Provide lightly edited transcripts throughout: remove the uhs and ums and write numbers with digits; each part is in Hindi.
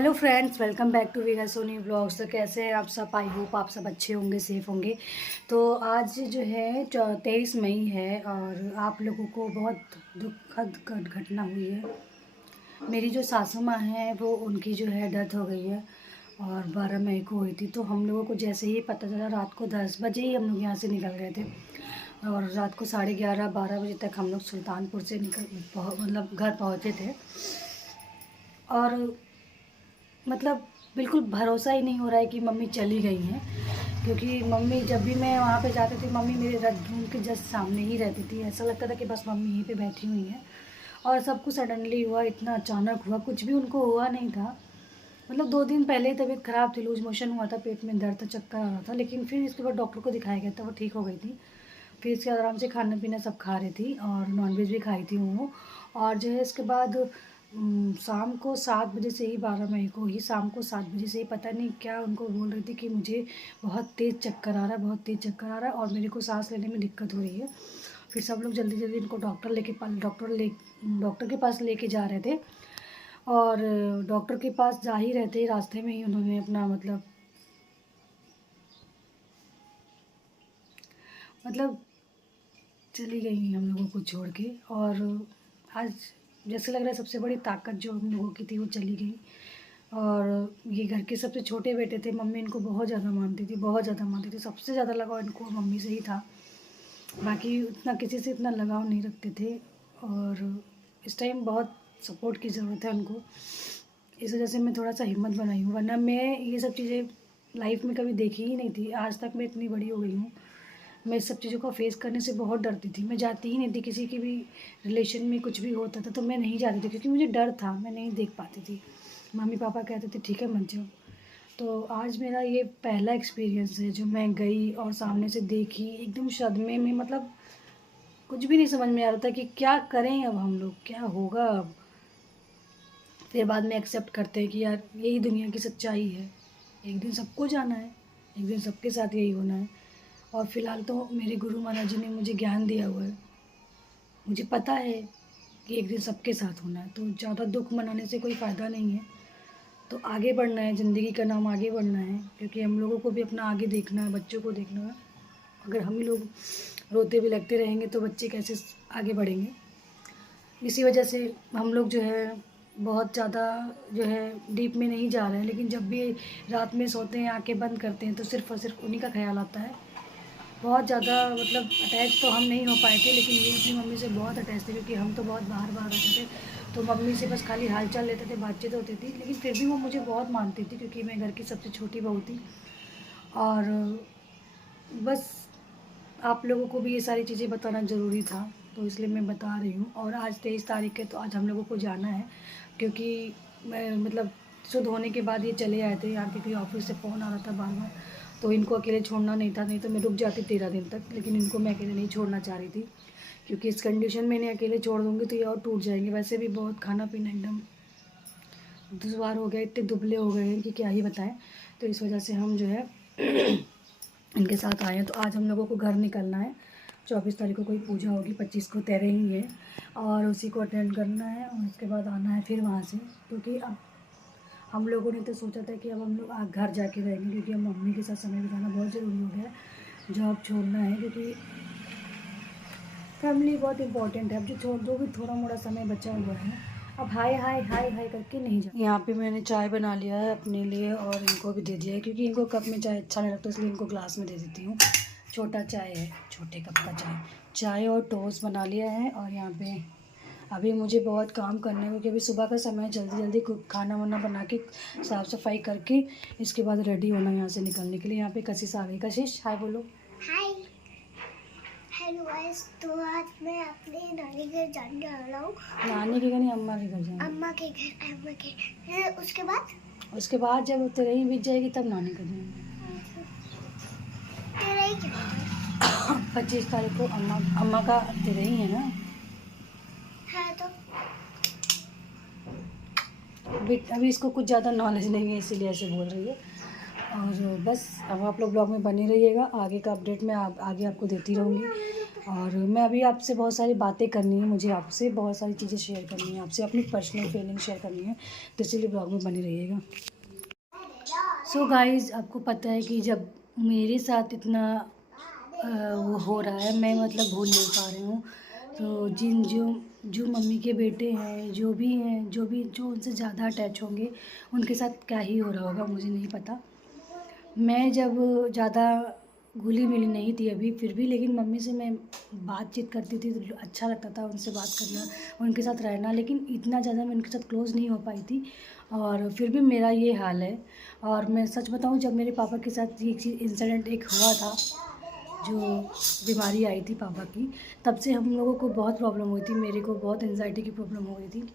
Hello friends, welcome back to Veega Soni blogs. तो कैसे हैं आप सब? आई होप आप सब अच्छे होंगे, सेफ होंगे। तो आज जो है 23 मई है और आप लोगों को बहुत दुखद घटना हुई है। मेरी जो सासू माँ हैं वो उनकी जो है डेथ हो गई है और 12 मई को हुई थी। तो हम लोगों को जैसे ही पता चला, रात को 10 बजे ही हम लोग यहाँ से निकल गए थे और रात को 11:30-12 बजे तक हम लोग सुल्तानपुर से मतलब घर पहुँचे थे। और मतलब बिल्कुल भरोसा ही नहीं हो रहा है कि मम्मी चली गई हैं, क्योंकि मम्मी जब भी मैं वहाँ पे जाती थी मम्मी मेरे रूम के जस्ट सामने ही रहती थी। ऐसा लगता था कि बस मम्मी यहीं पे बैठी हुई हैं। और सब कुछ सडनली हुआ, इतना अचानक हुआ, कुछ भी उनको हुआ नहीं था। मतलब 2 दिन पहले ही तबीयत ख़राब थी, लूज मोशन हुआ था, पेट में दर्द था, चक्कर आ रहा था, लेकिन फिर इसके बाद डॉक्टर को दिखाया गया था, वो ठीक हो गई थी। फिर इसके आराम से खाना पीना सब खा रही थी और नॉनवेज भी खाई थी वो। और जो है इसके बाद शाम को 7 बजे से ही, 12 मई को ही शाम को 7 बजे से ही पता नहीं क्या उनको बोल रही थी कि मुझे बहुत तेज़ चक्कर आ रहा है, बहुत तेज़ चक्कर आ रहा है और मेरे को सांस लेने में दिक्कत हो रही है। फिर सब लोग जल्दी जल्दी इनको डॉक्टर के पास लेके जा रहे थे। और डॉक्टर के पास जा ही रहते, रास्ते में ही उन्होंने अपना मतलब चली गई हम लोगों को छोड़ के। और आज जैसे लग रहा है सबसे बड़ी ताकत जो हम लोगों की थी वो चली गई। और ये घर के सबसे छोटे बेटे थे, मम्मी इनको बहुत ज़्यादा मानती थी, बहुत ज़्यादा मानती थी। सबसे ज़्यादा लगाव इनको मम्मी से ही था, बाकी उतना किसी से इतना लगाव नहीं रखते थे। और इस टाइम बहुत सपोर्ट की ज़रूरत है उनको। इस वजह से मैं थोड़ा सा हिम्मत बनाई हूँ, वरना मैं ये सब चीज़ें लाइफ में कभी देखी ही नहीं थी। आज तक मैं इतनी बड़ी हो गई हूँ, मैं इस सब चीज़ों को फेस करने से बहुत डरती थी। मैं जाती ही नहीं थी, किसी के भी रिलेशन में कुछ भी होता था तो मैं नहीं जाती थी, क्योंकि मुझे डर था, मैं नहीं देख पाती थी। मम्मी पापा कहते थे ठीक है मत जाओ। तो आज मेरा ये पहला एक्सपीरियंस है जो मैं गई और सामने से देखी, एकदम सदमे में। मतलब कुछ भी नहीं समझ में आ रहा था कि क्या करें अब हम लोग, क्या होगा अब। फिर बाद में एक्सेप्ट करते हैं कि यार यही दुनिया की सच्चाई है, एक दिन सबको जाना है, एक दिन सबके साथ यही होना है। और फिलहाल तो मेरे गुरु महाराज जी ने मुझे ज्ञान दिया हुआ है, मुझे पता है कि एक दिन सबके साथ होना है। तो ज़्यादा दुख मनाने से कोई फ़ायदा नहीं है, तो आगे बढ़ना है, ज़िंदगी का नाम आगे बढ़ना है, क्योंकि हम लोगों को भी अपना आगे देखना है, बच्चों को देखना है। अगर हम ही लोग रोते बिलखते रहेंगे तो बच्चे कैसे आगे बढ़ेंगे। इसी वजह से हम लोग जो है बहुत ज़्यादा जो है डीप में नहीं जा रहे हैं, लेकिन जब भी रात में सोते हैं, आंखें बंद करते हैं, तो सिर्फ़ और सिर्फ उन्हीं का ख्याल आता है। बहुत ज़्यादा मतलब अटैच तो हम नहीं हो पाए थे, लेकिन ये अपनी मम्मी से बहुत अटैच थे, क्योंकि हम तो बहुत बाहर बाहर रहते थे। तो मम्मी से बस खाली हालचाल लेते थे, बातचीत होती थी, लेकिन फिर भी वो मुझे बहुत मानती थी, क्योंकि मैं घर की सबसे छोटी बहू थी। और बस आप लोगों को भी ये सारी चीज़ें बताना ज़रूरी था, तो इसलिए मैं बता रही हूँ। और आज 23 तारीख है, तो आज हम लोगों को जाना है, क्योंकि मैं मतलब शुद्ध होने के बाद ये चले आए थे यहाँ, क्योंकि ऑफिस से फ़ोन आ रहा था बार बार। तो इनको अकेले छोड़ना नहीं था, नहीं तो मैं रुक जाती 13 दिन तक, लेकिन इनको मैं अकेले नहीं छोड़ना चाह रही थी, क्योंकि इस कंडीशन में इन्हें अकेले छोड़ दूँगी तो ये और टूट जाएंगे। वैसे भी बहुत खाना पीना एकदम दुश्वार हो गया, इतने दुबले हो गए हैं कि क्या ही बताएं। तो इस वजह से हम जो है इनके साथ आए हैं। तो आज हम लोगों को घर निकलना है, 24 तारीख को कोई पूजा होगी, 25 को तेरही है, और उसी को अटेंड करना है और उसके बाद आना है फिर वहाँ से। क्योंकि अब हम लोगों ने तो सोचा था कि अब हम लोग घर जाके रहेंगे, क्योंकि अब मम्मी के साथ समय बिताना बहुत ज़रूरी हो गया है। जॉब छोड़ना है, क्योंकि फैमिली बहुत इंपॉर्टेंट है। अब जो भी थोड़ा मोड़ा समय बचा हुआ है, अब हाय हाय हाय हाय करके नहीं जा। यहाँ पे मैंने चाय बना लिया है अपने लिए और इनको भी दे दिया है, क्योंकि इनको कप में चाय अच्छा नहीं लगता, इसलिए इनको ग्लास में दे देती हूँ। छोटा चाय है, छोटे कप का चाय और टोस्ट बना लिया है। और यहाँ पे अभी मुझे बहुत काम करने में, क्योंकि अभी सुबह का समय, जल्दी जल्दी खाना वाना बना के साफ़ सफाई करके इसके बाद रेडी होना यहाँ से निकलने के लिए। यहाँ पे कशिश आ गई। कशिश हाय बोलो। हाय हेलो गाइस, तो आज मैं अपने नानी के घर जाने वाला हूँ। नानी के घर नहीं, अम्मा के घर जाना। अम्मा के फिर उसके बाद जब तेरही बीत जाएगी तब नानी के जाएंगे। तेरा ही क्या 25 तारीख को अम्मा का तेरही है ना। है? तो अभी इसको कुछ ज़्यादा नॉलेज नहीं है, इसीलिए ऐसे बोल रही है। और बस अब आप लोग ब्लॉग में बने रहिएगा, आगे का अपडेट मैं आगे आपको देती रहूँगी। और मैं अभी आपसे बहुत सारी बातें करनी है, मुझे आपसे बहुत सारी चीज़ें शेयर करनी है, आपसे अपनी पर्सनल फीलिंग शेयर करनी है, तो इसलिए ब्लॉग में बने रहिएगा। सो गाइज़, आपको पता है कि जब मेरे साथ इतना वो हो रहा है, मैं मतलब भूल नहीं पा रही हूँ। तो जो मम्मी के बेटे हैं, जो उनसे ज़्यादा अटैच होंगे, उनके साथ क्या ही हो रहा होगा मुझे नहीं पता। मैं जब ज़्यादा घुली मिली नहीं थी अभी, फिर भी लेकिन मम्मी से मैं बातचीत करती थी तो अच्छा लगता था उनसे बात करना, उनके साथ रहना, लेकिन इतना ज़्यादा मैं उनके साथ क्लोज़ नहीं हो पाई थी, और फिर भी मेरा ये हाल है। और मैं सच बताऊं, जब मेरे पापा के साथ ये चीज़ इंसिडेंट एक हुआ था, जो बीमारी आई थी पापा की, तब से हम लोगों को बहुत प्रॉब्लम हुई थी, मेरे को बहुत एंजाइटी की प्रॉब्लम हो गई थी।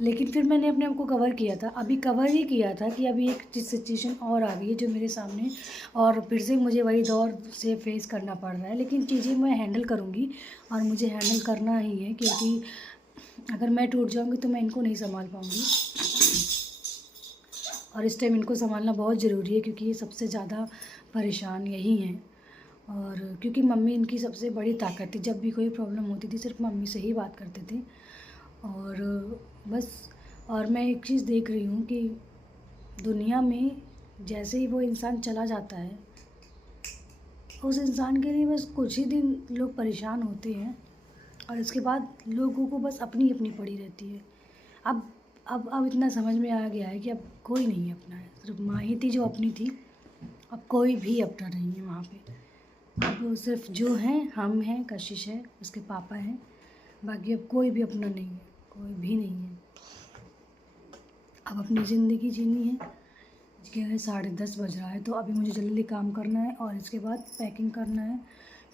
लेकिन फिर मैंने अपने आप को कवर किया था, अभी कवर ही किया था कि अभी एक सिचुएशन और आ गई है जो मेरे सामने, और फिर से मुझे वही दौर से फेस करना पड़ रहा है। लेकिन चीज़ें मैं हैंडल करूँगी, और मुझे हैंडल करना ही है, क्योंकि अगर मैं टूट जाऊँगी तो मैं इनको नहीं संभाल पाऊँगी, और इस टाइम इनको संभालना बहुत ज़रूरी है, क्योंकि ये सबसे ज़्यादा परेशान यही हैं। और क्योंकि मम्मी इनकी सबसे बड़ी ताकत थी, जब भी कोई प्रॉब्लम होती थी सिर्फ मम्मी से ही बात करते थे। और बस, और मैं एक चीज़ देख रही हूँ कि दुनिया में जैसे ही वो इंसान चला जाता है, उस इंसान के लिए बस कुछ ही दिन लोग परेशान होते हैं, और इसके बाद लोगों को बस अपनी अपनी पड़ी रहती है। अब इतना समझ में आ गया है कि अब कोई नहीं अपना है, सिर्फ माँ ही थी जो अपनी थी, अब कोई भी अपना नहीं है वहाँ पे। अब सिर्फ जो हैं हम हैं, कशिश है, उसके पापा हैं, बाकी अब कोई भी अपना नहीं है, कोई भी नहीं है। अब अपनी ज़िंदगी जीनी है। क्या है, 10:30 बज रहा है, तो अभी मुझे जल्दी काम करना है, और इसके बाद पैकिंग करना है,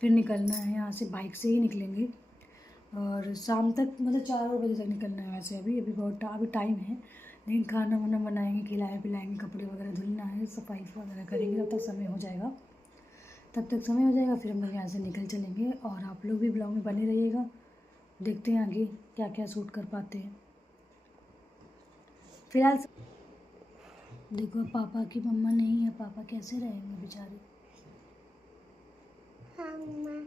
फिर निकलना है यहाँ से। बाइक से ही निकलेंगे, और शाम तक मतलब 4 बजे तक निकलना है। वैसे अभी बहुत अभी टाइम है, लेकिन खाना वाना बनाएंगे, खिलाए पिलाएंगे, कपड़े वगैरह धुलना है, सफाई वगैरह करेंगे, तब तक समय हो जाएगा। फिर हम लोग यहाँ से निकल चलेंगे, और आप लोग भी ब्लॉग में बने रहिएगा। देखते हैं आगे क्या क्या शूट कर पाते हैं। फिलहाल देखो, पापा की मम्मा नहीं है, पापा कैसे रहेंगे बेचारे। हाँ मम्मा।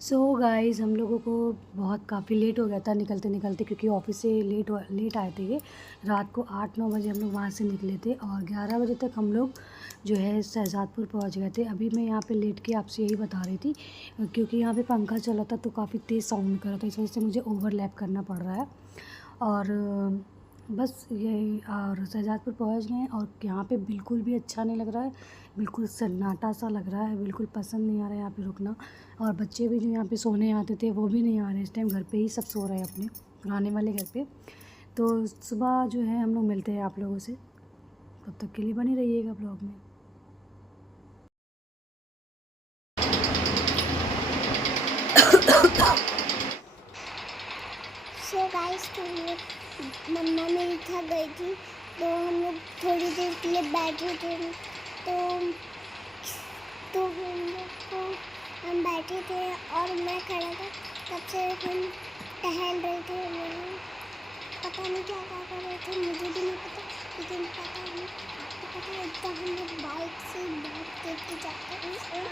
सो गाइस, हम लोगों को बहुत काफ़ी लेट हो गया था निकलते निकलते, क्योंकि ऑफिस से लेट आए थे। ये रात को 8-9 बजे हम लोग वहाँ से निकले थे, और 11 बजे तक हम लोग जो है शहजादपुर पहुँच गए थे। अभी मैं यहाँ पे लेट के आपसे यही बता रही थी, क्योंकि यहाँ पे पंखा चला था तो काफ़ी तेज़ साउंड कर रहा था, इस वजह से मुझे ओवरलैप करना पड़ रहा है। और बस यही, और शहजादपुर पहुँच गए, और यहाँ पे बिल्कुल भी अच्छा नहीं लग रहा है, बिल्कुल सन्नाटा सा लग रहा है, बिल्कुल पसंद नहीं आ रहा है यहाँ पे रुकना। और बच्चे भी जो यहाँ पे सोने आते थे वो भी नहीं आ रहे, इस टाइम घर पे ही सब सो रहे हैं अपने आने वाले घर पे। तो सुबह जो है हम लोग मिलते हैं आप लोगों से, तब तक के लिए बने रहिएगा ब्लॉग में। सो गाइस, तो मम्मा मेरी थक गई थी, तो हम लोग थोड़ी देर के लिए बैठे थे। तो हम बैठे थे और मैं खड़ा था, तब से हम टहल रहे थे। पता नहीं क्या कर रहे थे, मुझे भी नहीं पता, लेकिन पता है एकदम हम लोग बाइक से बहुत करके जाते हैं,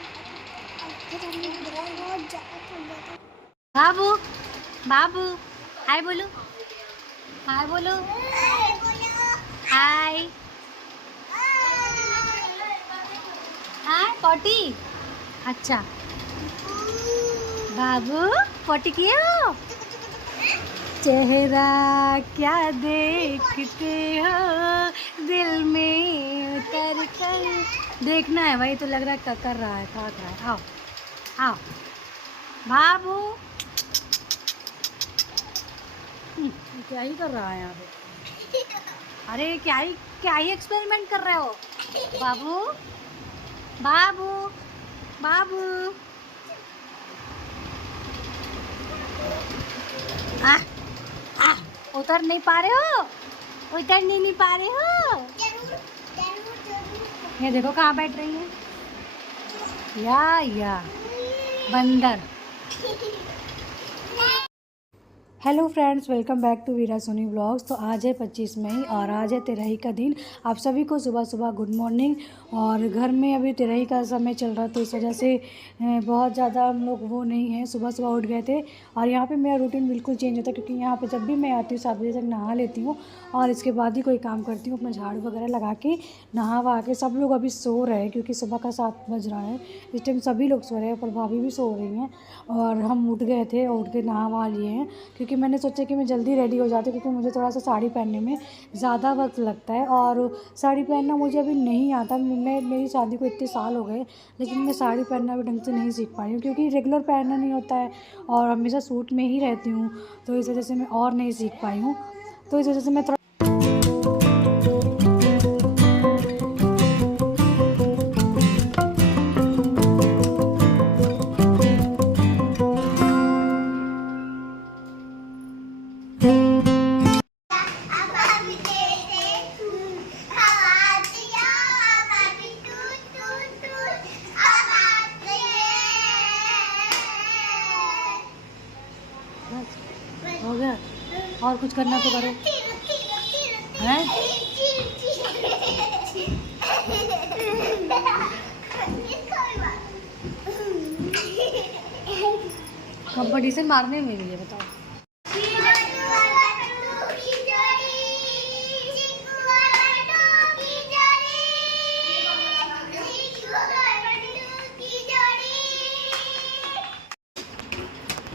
और फिर हम लोग बहुत ज़्यादा थक गए थे। बाबू बाबू हाय बोलो, हाय बोलो, हाय हाय पॉटी। अच्छा बाबू, पॉटी किए हो? चेहरा क्या देखते हो दिल में उतर कर देखना है, वही तो लग रहा है कर रहा है, क्या कर रहा है। आओ आओ बाबू, क्या ही कर रहा है यहाँ पे? अरे क्या ही एक्सपेरिमेंट कर रहे हो बाबू, बाबू बाबू। उतर नहीं पा रहे हो, उतर नहीं पा रहे हो। ये देखो कहाँ बैठ रही है, या बंदर। Hello friends, welcome back to Veera Soni blogs. तो आज है 25 मई और आज है तिरही का दिन। आप सभी को सुबह सुबह गुड मॉर्निंग। और घर में अभी तिरही का समय चल रहा, तो इस वजह से बहुत ज़्यादा हम लोग वो नहीं हैं। सुबह सुबह उठ गए थे और यहाँ पे मेरा रूटीन बिल्कुल चेंज होता है, क्योंकि यहाँ पे जब भी मैं आती हूँ 7 बजे तक नहा लेती हूँ और इसके बाद ही कोई काम करती हूँ। अपना झाड़ू वगैरह लगा के नहा वहा के सब लोग अभी सो रहे हैं, क्योंकि सुबह का 7 बज रहा है। इस टाइम सभी लोग सो रहे हैं, पर भाभी भी सो रही हैं। और हम उठ गए थे, उठ के नहा वहा लिए हैं, क्योंकि मैंने सोचा कि मैं जल्दी रेडी हो जाती हूँ, क्योंकि मुझे थोड़ा सा साड़ी पहनने में ज़्यादा वक्त लगता है और साड़ी पहनना मुझे अभी नहीं आता। मेरी शादी को इतने साल हो गए, लेकिन मैं साड़ी पहनना भी ढंग से नहीं सीख पाई हूँ, क्योंकि रेगुलर पहनना नहीं होता है और हमेशा सूट में ही रहती हूँ। तो इस वजह से मैं और नहीं सीख पाई हूँ। तो इस वजह से मैं हो गया। और कुछ करना तो करो हैं। कंपटीशन मारने में भी है, बताओ।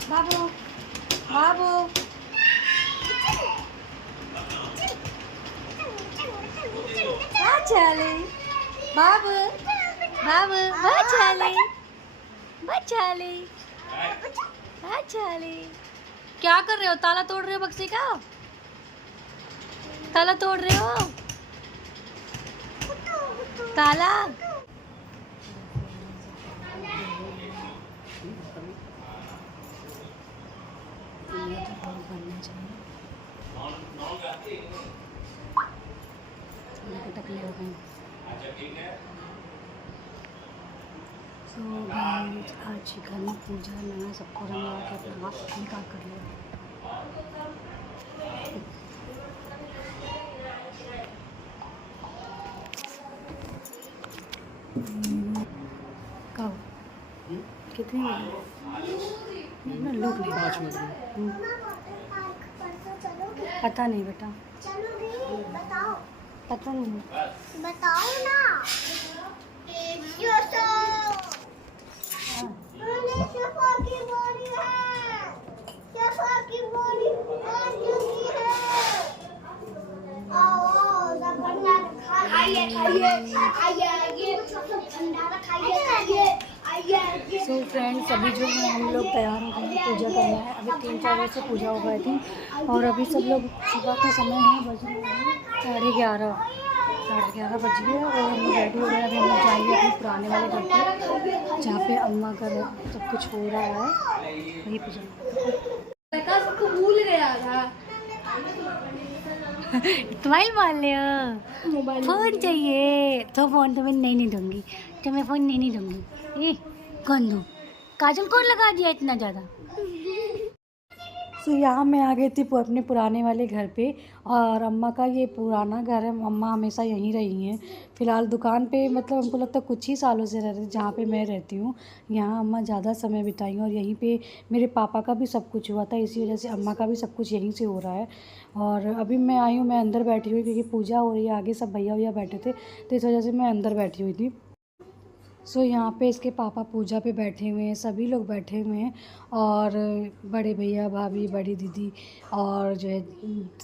बाबू बाबू चले बाबू बाबू चले चले चले। क्या कर रहे हो? ताला तोड़ रहे हो बक्से का? ताला तोड़ रहे हो? ताला बनना चाहिए। टकले हो गए। तो आज घर में पूजा नया सबको रंग लगा के अपना हाथ निकाल कर लिया। कब कितनी लोग नहीं? 5 मिनट में। पता नहीं बेटा, पता नहीं, बताओ ना। सो फ्रेंड्स, अभी जो है हम लोग तैयार हो गए हैं पूजा करना है। अभी 3-4 बजे से पूजा हो गई थी और अभी सब लोग सुबह का समय है, बज रहे हैं 11:30 बज गए और हम लोग रेडी हो गए। अभी हम लोग जाएंगे अपने पुराने वाले घर पे, जहाँ पे अम्मा का सब कुछ हो रहा है, वहीं पे जाना। सबको भूल गया था। मोबाइल मान लियो, फोन चाहिए तो फोन तो मैं नहीं दूंगी, तो मैं फ़ोन नहीं दूंगी। कौन दूँ? काजल कौन लगा दिया इतना ज़्यादा? तो यहाँ मैं आ गई थी अपने पुराने वाले घर पे और अम्मा का ये पुराना घर है। अम्मा हमेशा यहीं रही हैं। फ़िलहाल दुकान पे मतलब हमको लगता है कुछ ही सालों से रह रहे थे जहाँ पे मैं रहती हूँ। यहाँ अम्मा ज़्यादा समय बिताई और यहीं पे मेरे पापा का भी सब कुछ हुआ था, इसी वजह से अम्मा का भी सब कुछ यहीं से हो रहा है। और अभी मैं आई हूँ, मैं अंदर बैठी हुई, क्योंकि पूजा हो रही है। आगे सब भैया बैठे थे, तो इस वजह से मैं अंदर बैठी हुई थी। सो यहाँ पे इसके पापा पूजा पे बैठे हुए हैं, सभी लोग बैठे हुए हैं और बड़े भैया भाभी, बड़ी दीदी और जो है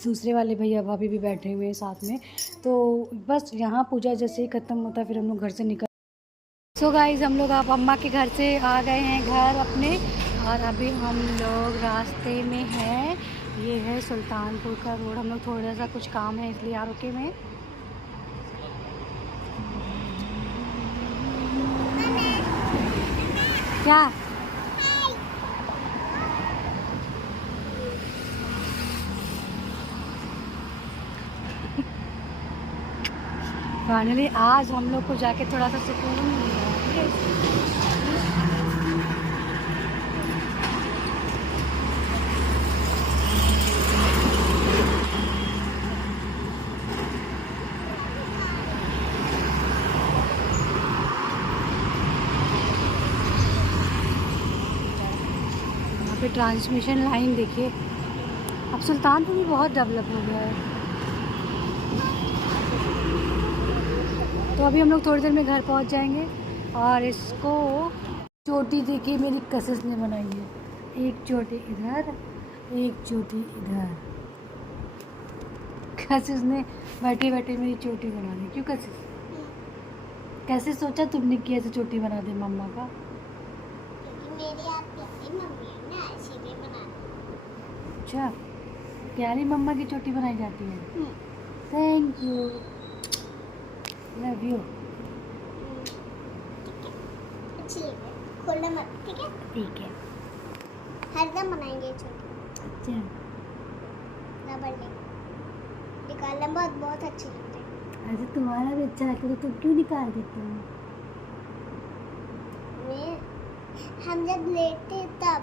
दूसरे वाले भैया भाभी भी बैठे हुए हैं साथ में। तो बस यहाँ पूजा जैसे ही ख़त्म होता है फिर हम लोग घर से निकल। सो गाइज़, हम लोग आप अम्मा के घर से आ गए हैं घर अपने और अभी हम लोग रास्ते में हैं। ये है सुल्तानपुर का रोड। हम लोग थोड़ा सा कुछ काम है इसलिए यहाँ रुके में। क्या फाइनली आज हम लोग को जाके थोड़ा सा सुकून मिला है। पे ट्रांसमिशन लाइन देखिए। अब सुल्तानपुर भी बहुत डेवलप हो गया है। तो अभी हम लोग थोड़ी देर में घर पहुंच जाएंगे। और इसको चोटी देखिए मेरी कशिश ने बनाई है। एक चोटी इधर, एक चोटी इधर। कशिश ने बैठे बैठे मेरी चोटी बना दी। क्यों कशिश, कैसे सोचा तुमने कि ऐसे चोटी बना दे मम्मा का? क्योंकि मेरी आप प्यारी मम्मी है ना, इसीलिए बना दी। अच्छा, प्यारी मम्मा की चोटी बनाई जाती है। Thank you, love you. ठीक है, अच्छी लगे, खोलना मत, ठीक है? ठीक है। हरदम बनाएंगे छोटी। अच्छा, रबड़ ले निकालना बहुत अच्छी लगती है। ऐसे तुम्हारा भी अच्छा लगता है तो तुम क्यों निकाल देते हो? मैं हम जब लेटते तब